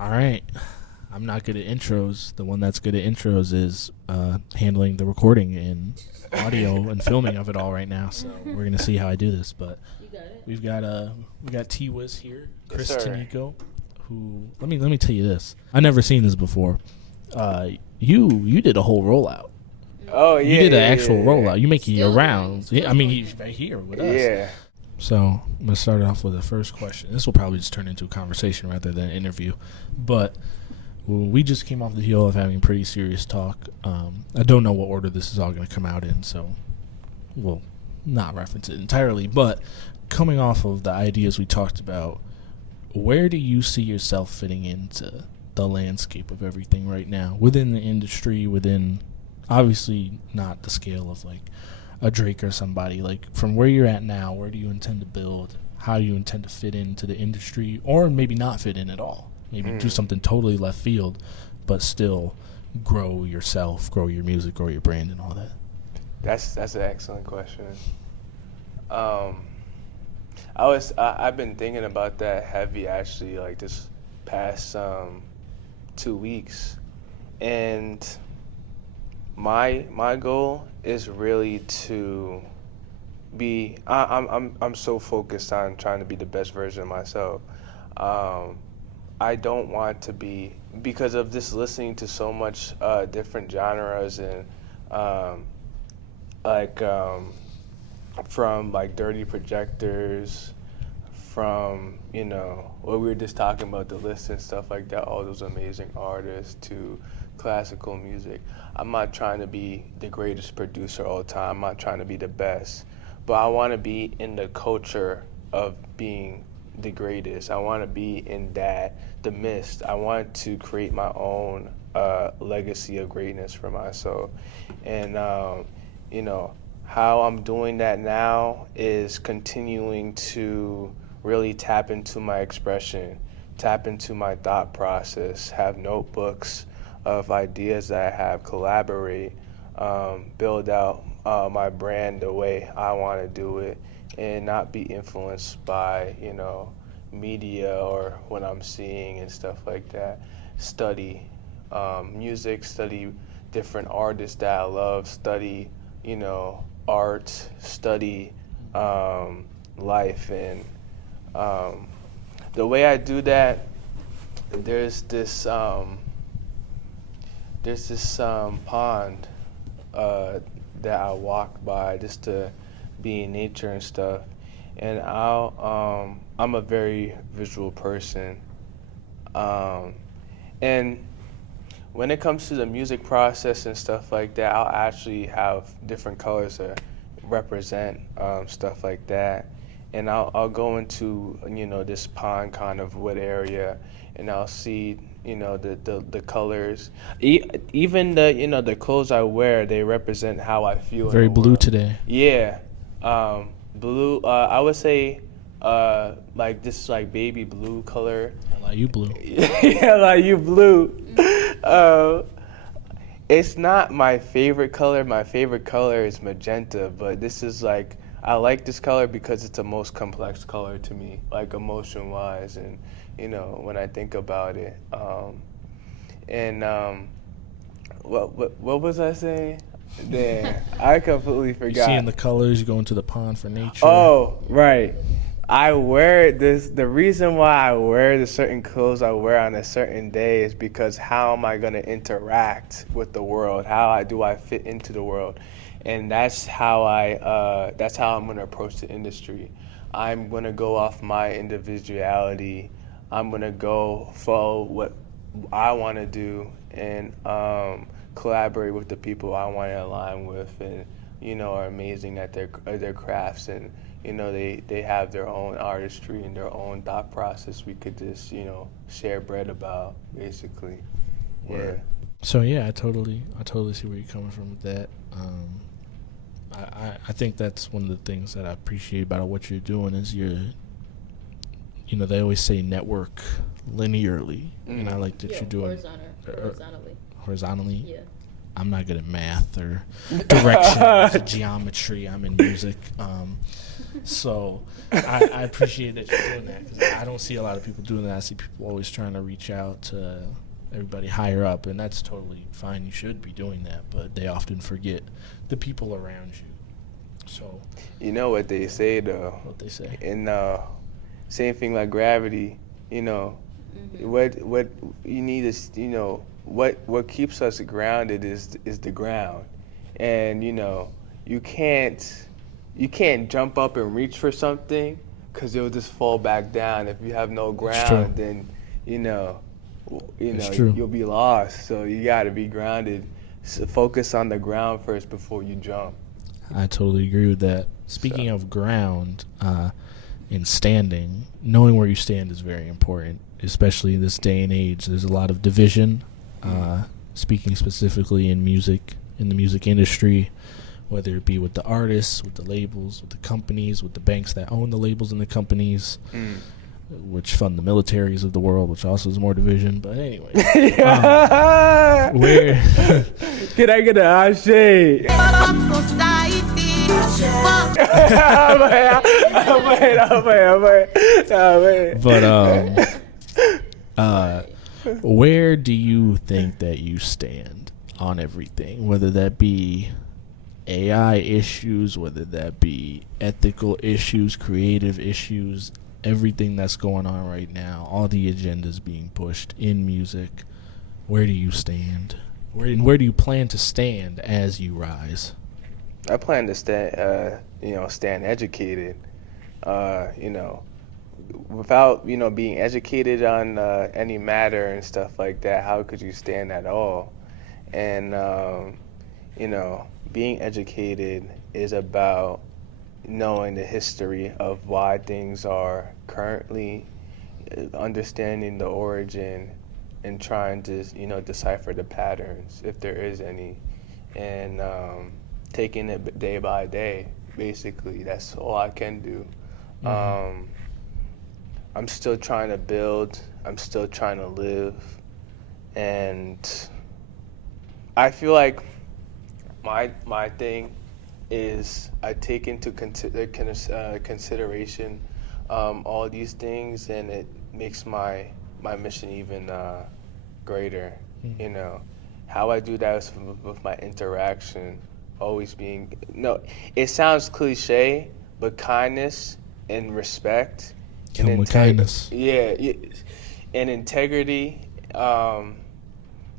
All right. I'm not good at intros. The one that's good at intros is handling the recording and audio and filming of it all right now. So we're gonna see how I do this. But You got it. we got TeeWiz here, Chris Yes, sir. Tonico, who let me tell you this. I never seen this before. You did a whole rollout. Oh yeah, You did an yeah, actual yeah, rollout. You making your Still rounds. doing it. Yeah, I mean he's right here with us. Yeah. So I'm gonna start off with the first question. This will probably just turn into a conversation rather than an interview, but we just came off the heel of having a pretty serious talk. I don't know what order this is all going to come out in, so we'll not reference it entirely. But coming off of the ideas we talked about, where do you see yourself fitting into the landscape of everything right now within the industry? Within, obviously, not the scale of like a Drake or somebody. Like from where you're at now, where do you intend to build? How do you intend to fit into the industry, or maybe not fit in at all? Maybe do something totally left field, but still grow yourself, grow your music, grow your brand, and all that. That's an excellent question. I've been thinking about that heavy actually, like this past 2 weeks, and my goal is really to be. I'm so focused on trying to be the best version of myself. I don't want to be, because of this listening to so much different genres and from like Dirty Projectors, from what we were just talking about, the list and stuff like that, all those amazing artists, to classical music. I'm not trying to be the greatest producer all the time. I'm not trying to be the best, but I want to be in the culture of being the greatest. I want to be in the mist. I want to create my own legacy of greatness for myself. And how I'm doing that now is continuing to really tap into my expression, tap into my thought process, have notebooks of ideas that I have, collaborate, build out my brand the way I want to do it, and not be influenced by media or what I'm seeing and stuff like that. Study music, study different artists that I love, study art, study life. And the way I do that, there's this pond that I walk by just to be in nature and stuff. And I'm a very visual person. And when it comes to the music process and stuff like that, I'll actually have different colors that represent stuff like that. And I'll go into this pond kind of wood area, and I'll see the colors. Even the clothes I wear, they represent how I feel. Very in the blue world. today. Yeah, blue. I would say like this like baby blue color. I like you blue. Yeah, like you blue. It's not my favorite color. My favorite color is magenta, but this is like, I like this color because it's the most complex color to me, like emotion-wise, and when I think about it. What was I saying? Damn, I completely forgot. You seeing the colors, you go into the pond for nature. Oh, right. I wear this. The reason why I wear the certain clothes I wear on a certain day is because how am I going to interact with the world? How do I fit into the world? And that's how I'm going to approach the industry. I'm going to go off my individuality. I'm going to go follow what I want to do, and collaborate with the people I want to align with, and are amazing at their crafts, and they have their own artistry and their own thought process. We could just share bread about, basically. Yeah. So yeah, I totally see where you're coming from with that. I think that's one of the things that I appreciate about what you're doing is they always say network linearly, and I like that you're doing horizontally. horizontally. Yeah. I'm not good at math or direction, geometry. I'm in music. So I appreciate that you're doing that, because I don't see a lot of people doing that. I see people always trying to reach out to everybody higher up, and that's totally fine. You should be doing that, but they often forget the people around you. So You know what they say, though. what they say. And same thing like gravity. You know, what you need is, you know, what keeps us grounded is the ground. And you know, you can't jump up and reach for something, because it'll just fall back down. If you have no ground, then you'll be lost. So you got to be grounded. So focus on the ground first before you jump. I totally agree with that. Speaking of ground, in standing, knowing where you stand is very important, especially in this day and age. There's a lot of division, speaking specifically in music, in the music industry, whether it be with the artists, with the labels, with the companies, with the banks that own the labels and the companies, which fund the militaries of the world, which also is more division. But anyway, where Can I get an ashe? But where do you think that you stand on everything, whether that be AI issues, whether that be ethical issues, creative issues, everything that's going on right now, all the agendas being pushed in music? Where do you stand? Where do you plan to stand as you rise? I plan to stand educated. Without being educated on any matter and stuff like that, how could you stand at all? And being educated is about knowing the history of why things are currently, understanding the origin, and trying to decipher the patterns, if there is any, and taking it day by day. Basically, that's all I can do. I'm still trying to build. I'm still trying to live, and I feel like my thing is I take into consideration all these things, and it makes my mission even greater. How I do that is with my interaction, always being it sounds cliche, but kindness and respect Come with kindness. Yeah, and integrity.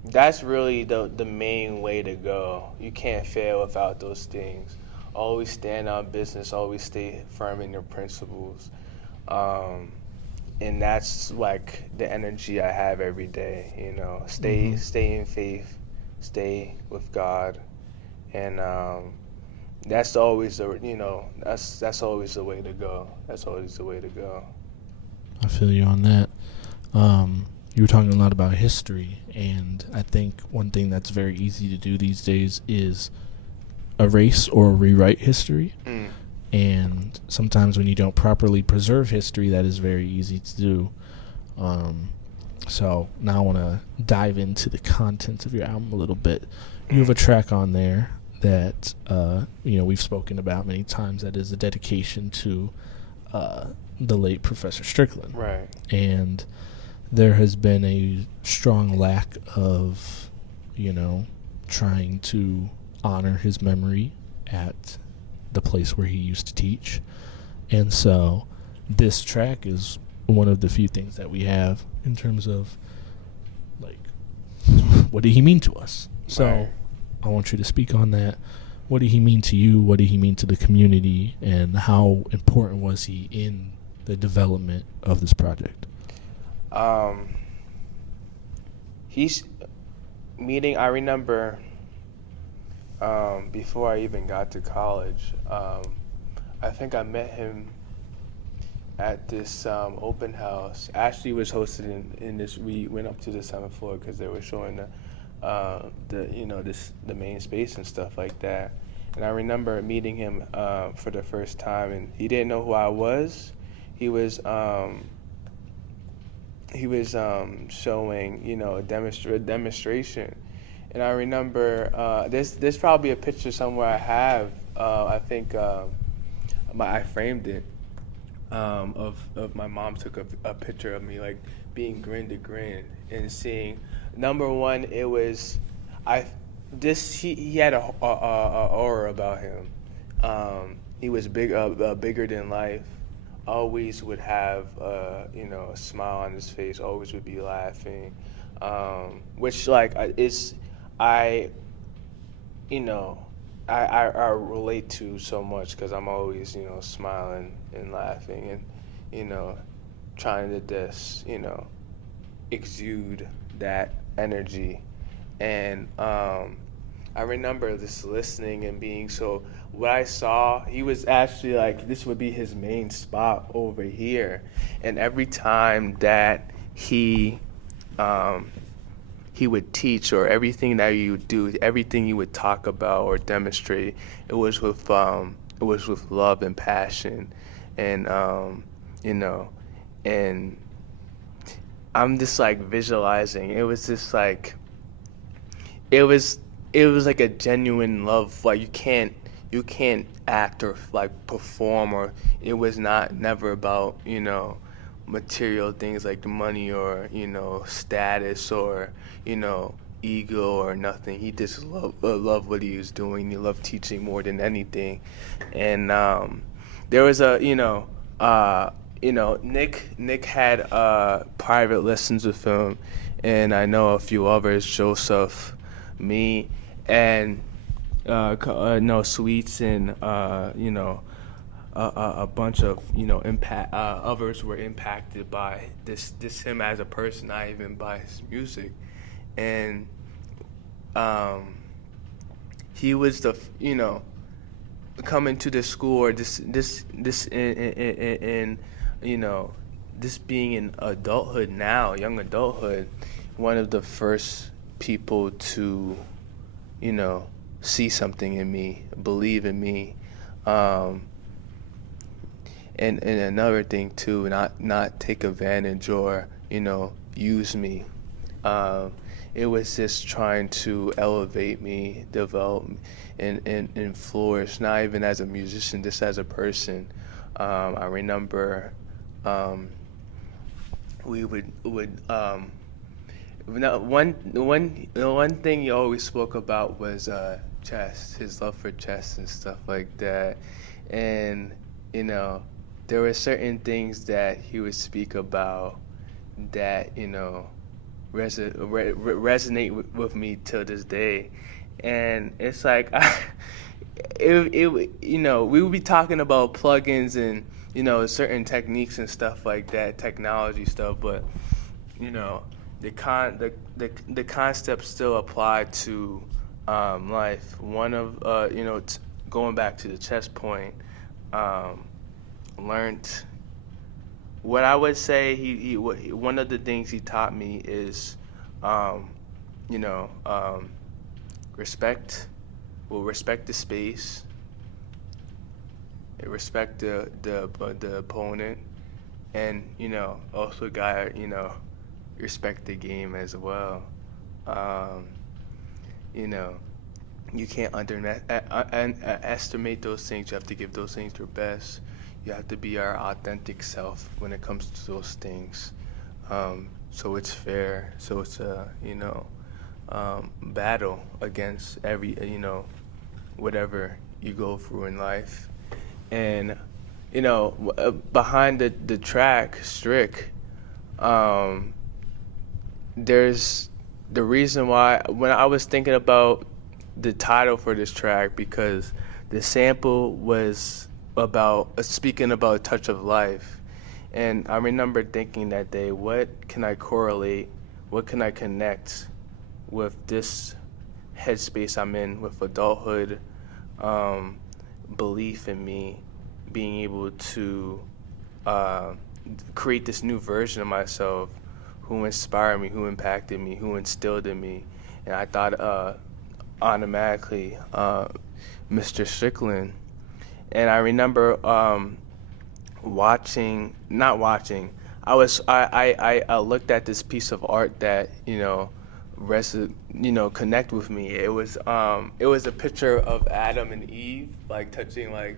That's really the main way to go. You can't fail without those things. Always stand on business. Always stay firm in your principles. And that's like the energy I have every day. Stay in faith, stay with God, and that's always that's always the way to go. That's always the way to go. I feel you on that. You were talking a lot about history, and I think one thing that's very easy to do these days is erase or rewrite history. And sometimes when you don't properly preserve history, that is very easy to do. So now I want to dive into the contents of your album a little bit. You have a track on there that we've spoken about many times, that is a dedication to the late Professor Strickland. Right. And there has been a strong lack of, trying to honor his memory at the place where he used to teach. And so this track is one of the few things that we have in terms of, like, what did he mean to us? So Right. I want you to speak on that. What did he mean to you? What did he mean to the community? And how important was he in the development of this project? He's meeting. I remember before I even got to college. I think I met him at this open house. Ashley was hosted in this. We went up to the 7th floor because they were showing the main space and stuff like that. And I remember meeting him for the first time, and he didn't know who I was. He was showing a demonstration, And I remember there's probably a picture somewhere I have. I think I framed it. Of my mom took a picture of me like being grin to grin and seeing. Number one, it was I. He had a aura about him. He was bigger than life. Always would have a smile on his face. Always would be laughing, which like is I you know I relate to so much because I'm always smiling and laughing and trying to just exude that energy. And I remember just listening and being so. What I saw, he was actually like this would be his main spot over here, and every time that he would teach or everything that you would do, everything you would talk about or demonstrate, it was with love and passion, and and I'm just like visualizing. It was just like it was like a genuine love. Like you can't act or like perform, or it was never about material things like the money or status or ego or nothing. He just loved what he was doing. He loved teaching more than anything. And there was Nick had private lessons with him, and I know a few others, Joseph, me, and Sweets, and a bunch of impact. Others were impacted by this him as a person, not even by his music, and he was the coming to the school, or this in this being in adulthood now, young adulthood, one of the first people to see something in me, believe in me. And another thing too, not take advantage or use me. It was just trying to elevate me, develop, and flourish. Not even as a musician, just as a person. I remember we would one thing he always spoke about was chess, his love for chess and stuff like that, and there were certain things that he would speak about that resonate with me till this day. And it's like we would be talking about plugins and certain techniques and stuff like that, technology stuff, but the concepts still apply to life. One of going back to the chess point, learned what I would say he one of the things he taught me is respect the space, respect the opponent, and also gotta respect the game as well. You can't underestimate those things. You have to give those things your best. You have to be our authentic self when it comes to those things. So it's fair. So it's a battle against every whatever you go through in life. And behind the track Strick, there's the reason why when I was thinking about the title for this track, because the sample was about speaking about a touch of life. And I remember thinking that day, what can I correlate, what can I connect with this headspace I'm in with adulthood, belief in me, being able to create this new version of myself, who inspired me, who impacted me, who instilled in me. And I thought automatically Mr. Strickland. And I remember I looked at this piece of art that connect with me. It was a picture of Adam and Eve like touching I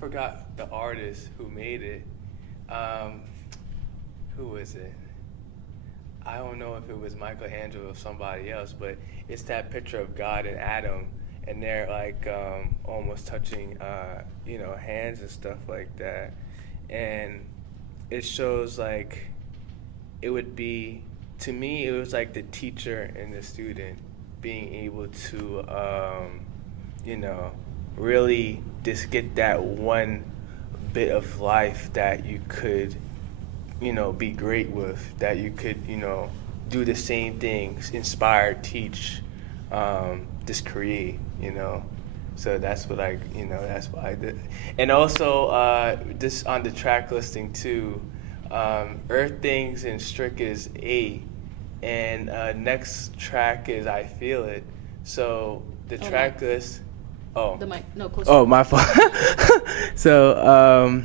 forgot the artist who made it. Who was it? I don't know if it was Michelangelo or somebody else, but it's that picture of God and Adam, and they're like almost touching hands and stuff like that, and it shows like it would be, to me, it was like the teacher and the student being able to really just get that one bit of life that you could be great with, that you could do the same things, inspire, teach, just create, so that's what that's what I did. And also this on the track listing too, Earth Things and Strick is 8, and next track is I Feel It. So the track list. Oh. The mic. No, closer. Oh, my fault. So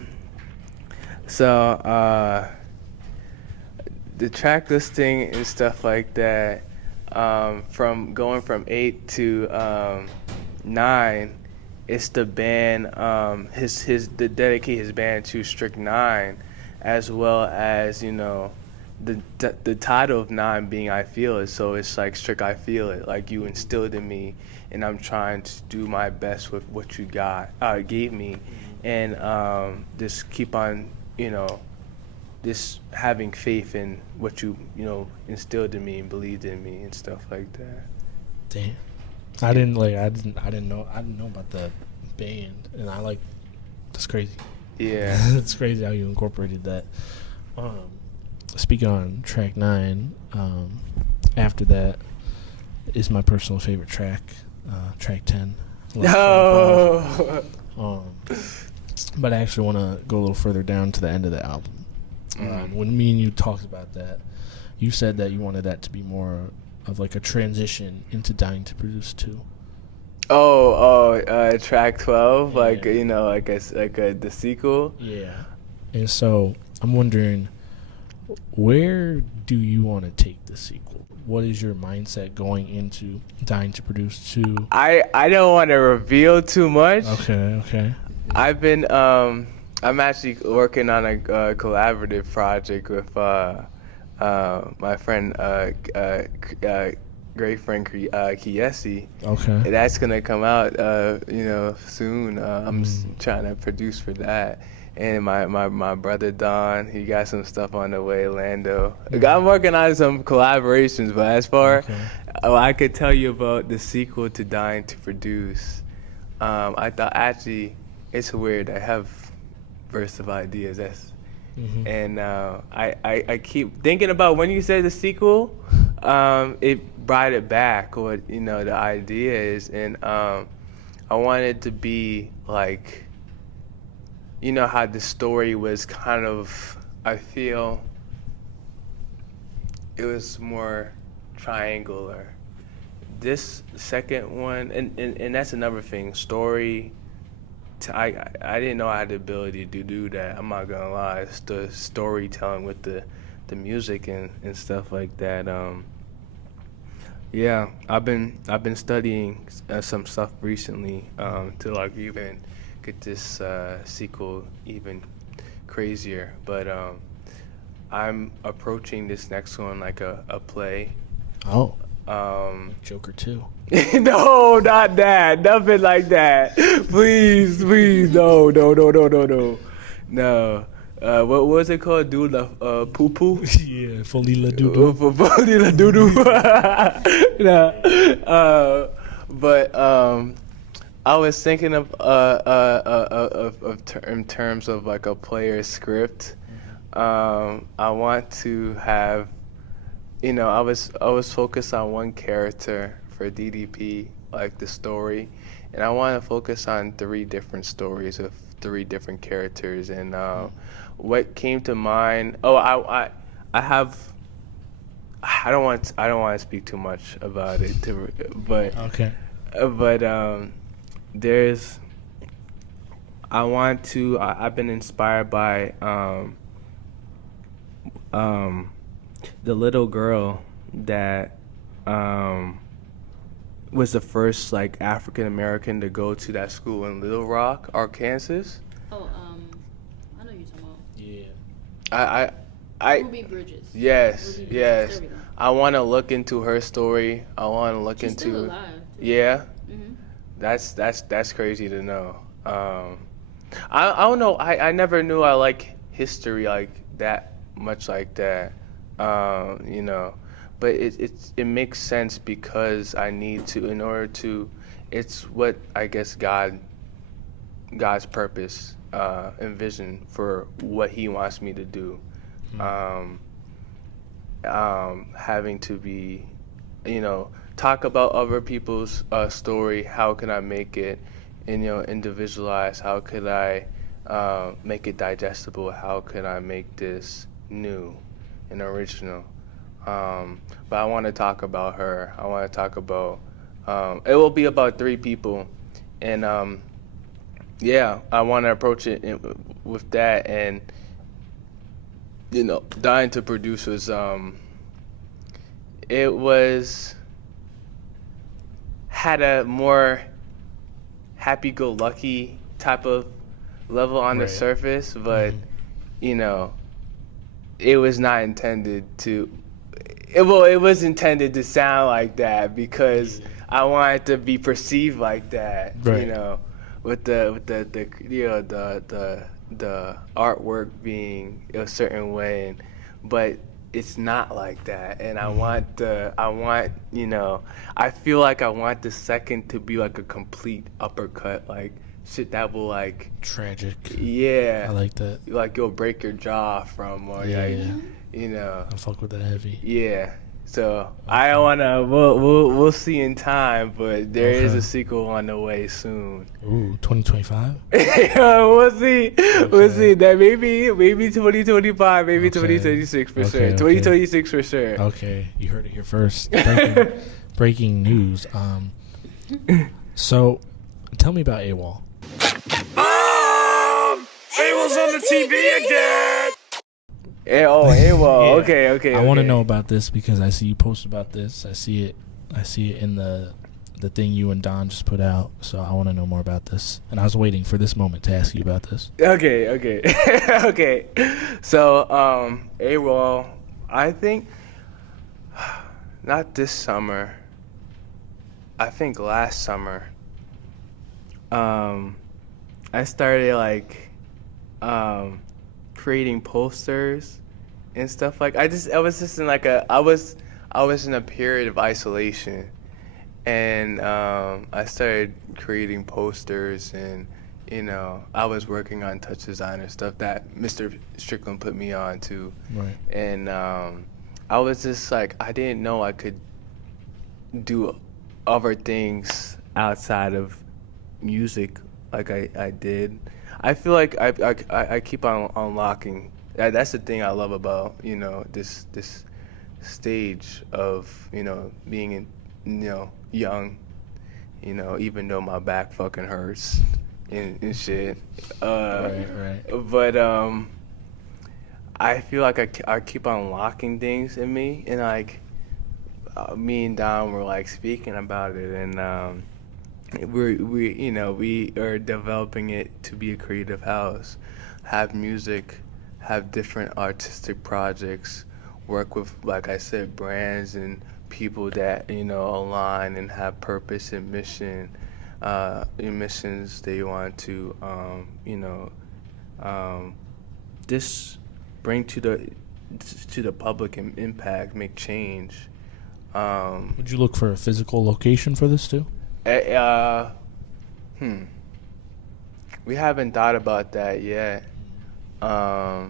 the track listing and stuff like that, from going from 8 to 9, it's the band, to dedicate his band to Strict 9, as well as the title of 9 being I Feel It. So it's like Strict I Feel It, like you instilled in me, and I'm trying to do my best with what you gave me, and just keep on just having faith in what you instilled in me and believed in me and stuff like that. Damn, I didn't know about the band, and that's crazy. Yeah. It's crazy how you incorporated that. Speaking on track 9, after that is my personal favorite track, track 10. No. But I actually want to go a little further down to the end of the album. When me and you talked about that, you said that you wanted that to be more of like a transition into Dying to Produce 2. Track 12, Yeah. like the sequel. Yeah. And so I'm wondering, where do you want to take the sequel? What is your mindset going into Dying to Produce 2? I don't want to reveal too much. Okay. I've been I'm actually working on a collaborative project with my friend great friend Kiesi. Okay. That's gonna come out soon. I'm trying to produce for that. And my brother Don, he got some stuff on the way, Lando. I'm working on some collaborations, but as far I could tell you about the sequel to Dying to Produce. I thought actually it's weird. I have bursts of ideas. And I keep thinking about when you said the sequel, it brought it back what the idea is, and I wanted to be like, how the story was kind of, I feel it was more triangular. This second one, and that's another thing, story. I didn't know I had the ability to do that. I'm not gonna lie. It's the storytelling with the music and stuff like that. Yeah, I've been studying some stuff recently to like even get this sequel even crazier. But I'm approaching this next one like a play. Oh. Joker 2. No, not that. Nothing like that. Please, no. No. What was it called? Do la poo poo? Yeah, Folie la doo. Folie la doo doo. No. But I was thinking of in terms of like a player script. I want to have, I was focused on one character for DDP, like the story, and I want to focus on 3 different stories with 3 different characters. And what came to mind? I don't want to speak too much about it, but okay. But I've been inspired by the little girl that was the first like African American to go to that school in Little Rock, Arkansas. Oh, I know you're talking about. Yeah. I Ruby Bridges. Yes, Ruby yes. Bridges. There we go. I want to look into her story. I want to look She's into. still alive. Too. Yeah. Mhm. That's crazy to know. I don't know. I never knew I like history like that much like that. You know, but it makes sense because I need to in order to. It's what I guess God's purpose and vision for what He wants me to do. Having to be, you know, talk about other people's story. How can I make it, and individualize? How could I make it digestible? How could I make this new and original? But I want to talk about her. I want to talk about. It will be about 3 people, and yeah, I want to approach it with that and. Dying to produce was had a more happy-go-lucky type of level on the surface, but it was not intended to. It was intended to sound like that because I wanted to be perceived like that, right. with the artwork being a certain way, but it's not like that. And I feel like I want the second to be like a complete uppercut, like shit that will like tragic. Yeah, I like that. Like you'll break your jaw from, or yeah. I fuck with that heavy. Yeah. So I wanna we'll see in time, but there is a sequel on the way soon. Ooh, 2025. We'll see. Okay. We'll see. That maybe 2025, maybe 2026 for sure. 2026 for sure. Okay, you heard it here first. Breaking news. So tell me about AWOL. AWOL's on the TV again. AWOL. Yeah. Okay. I want to know about this because I see you post about this. I see it in the thing you and Don just put out. So I want to know more about this. And I was waiting for this moment to ask you about this. Okay. Okay. So AWOL, I think not this summer. I think last summer. I started creating posters and stuff I was in a period of isolation, and I started creating posters, and I was working on touch designer stuff that Mr. Strickland put me on to, right. And I was just I didn't know I could do other things outside of music like I did. I feel like I keep on unlocking. That's the thing I love about this stage of being young, even though my back fucking hurts and shit. Right. But I feel like I keep unlocking things in me, and me and Don were speaking about it, and we are developing it to be a creative house, have music, have different artistic projects, work with, like I said, brands and people that align and have purpose and mission, missions they want to this bring to the public and impact, make change. Would you look for a physical location for this too? We haven't thought about that yet. I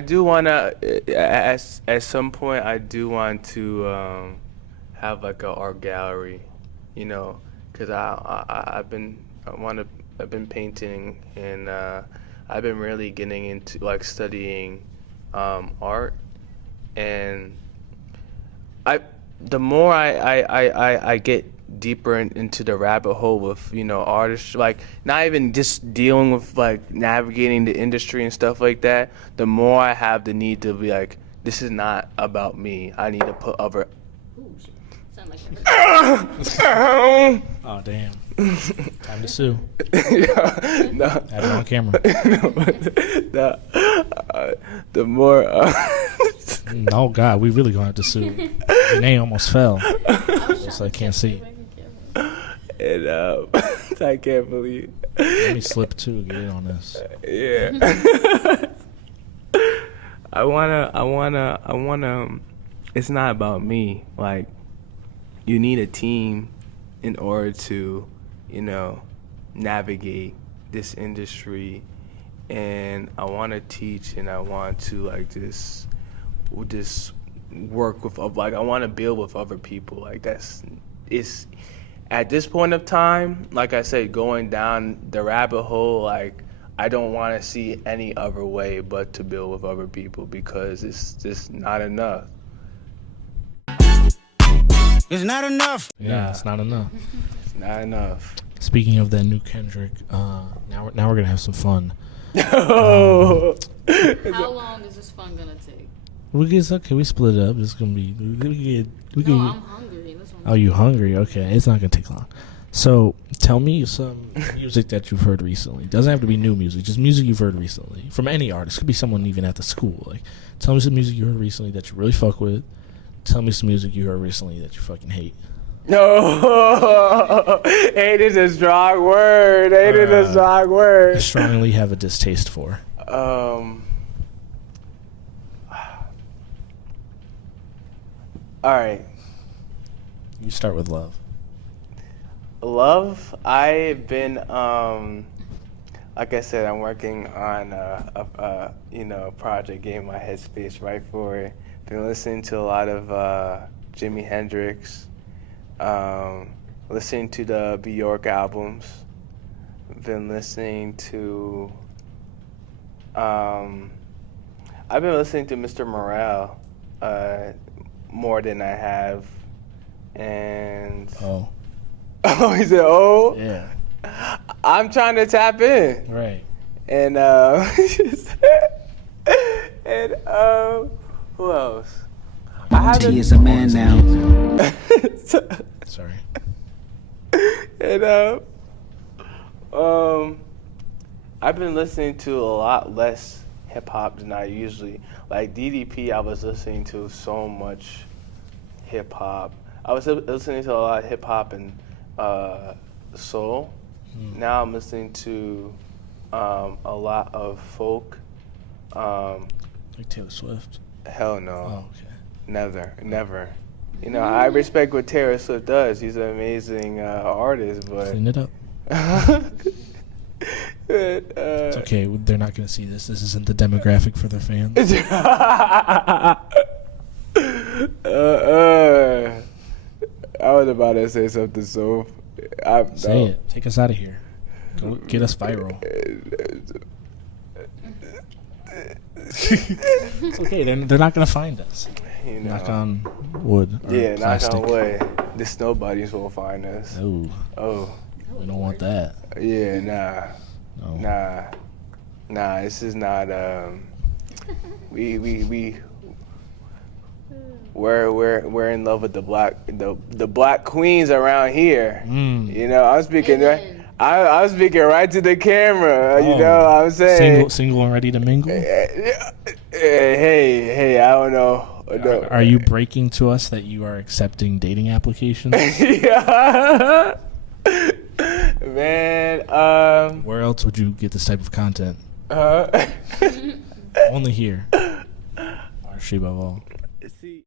do wanna, at some point, I do want to have a art gallery, because I've been painting, and I've been really getting into studying art, and the more I get deeper into the rabbit hole with artists, not even just dealing with navigating the industry and stuff like that, the more I have the need to be this is not about me. I need to put other. Ooh, shit. Sound like Oh, damn. Time to sue. No. Have it on camera. The more. Oh, God, we really going to have to sue. Renee almost fell. Just I can't see. And I can't believe. Let me slip too. Get in on this. Yeah. I wanna. It's not about me. Like, you need a team in order to, navigate this industry. And I want to teach, and I want to just work with, like, I want to build with other people. Like, it's at this point of time, like I said, going down the rabbit hole, like, I don't want to see any other way but to build with other people, because it's just not enough. It's not enough. Yeah, it's not enough. It's not enough. Speaking of that new Kendrick, now we're gonna have some fun. How long is this fun gonna take? We split it up. It's gonna be. I'm hungry. That's what I'm Oh, you hungry? Okay, it's not gonna take long. So, tell me some music that you've heard recently. It doesn't have to be new music, just music you've heard recently from any artist. Could be someone even at the school. Like, tell me some music you heard recently that you really fuck with. Tell me some music you heard recently that you fucking hate. No, hate is a strong word. Hate is a strong word. I strongly have a distaste for. All right. You start with love. Love, I've been, like I said, I'm working on a project, getting my headspace right for it. Been listening to a lot of Jimi Hendrix, listening to the Bjork albums. Been listening to, I've been listening to Mr. Morale more than I have, and. Oh. Oh, he said, "Oh, Yeah. I'm trying to tap in." Right. And who else? T is a man now. Sorry. And I've been listening to a lot less hip hop than I usually. Like DDP, I was listening to so much hip hop. I was listening to a lot of hip hop and soul. Now I'm listening to a lot of folk. Like Taylor Swift. Hell no. Oh, okay. Never. I respect what Taylor Swift does. He's an amazing artist, but Clean it up. It's okay. They're not going to see this. This isn't the demographic for their fans. I was about to say something, so Say it. Take us out of here. Go get us viral. It's okay. They're not going to find us. Knock on wood. Yeah, plastic. knock on wood. This nobodies will find us. Oh. Oh. We don't want that. Yeah, nah. No. Nah, this is not we're in love with the black queens around here. I'm speaking I was speaking right to the camera. You know what I'm saying? Single and ready to mingle? Hey, I don't know. Are you breaking to us that you are accepting dating applications? Yeah. Man, Where else would you get this type of content? Only here. Artistry above all. see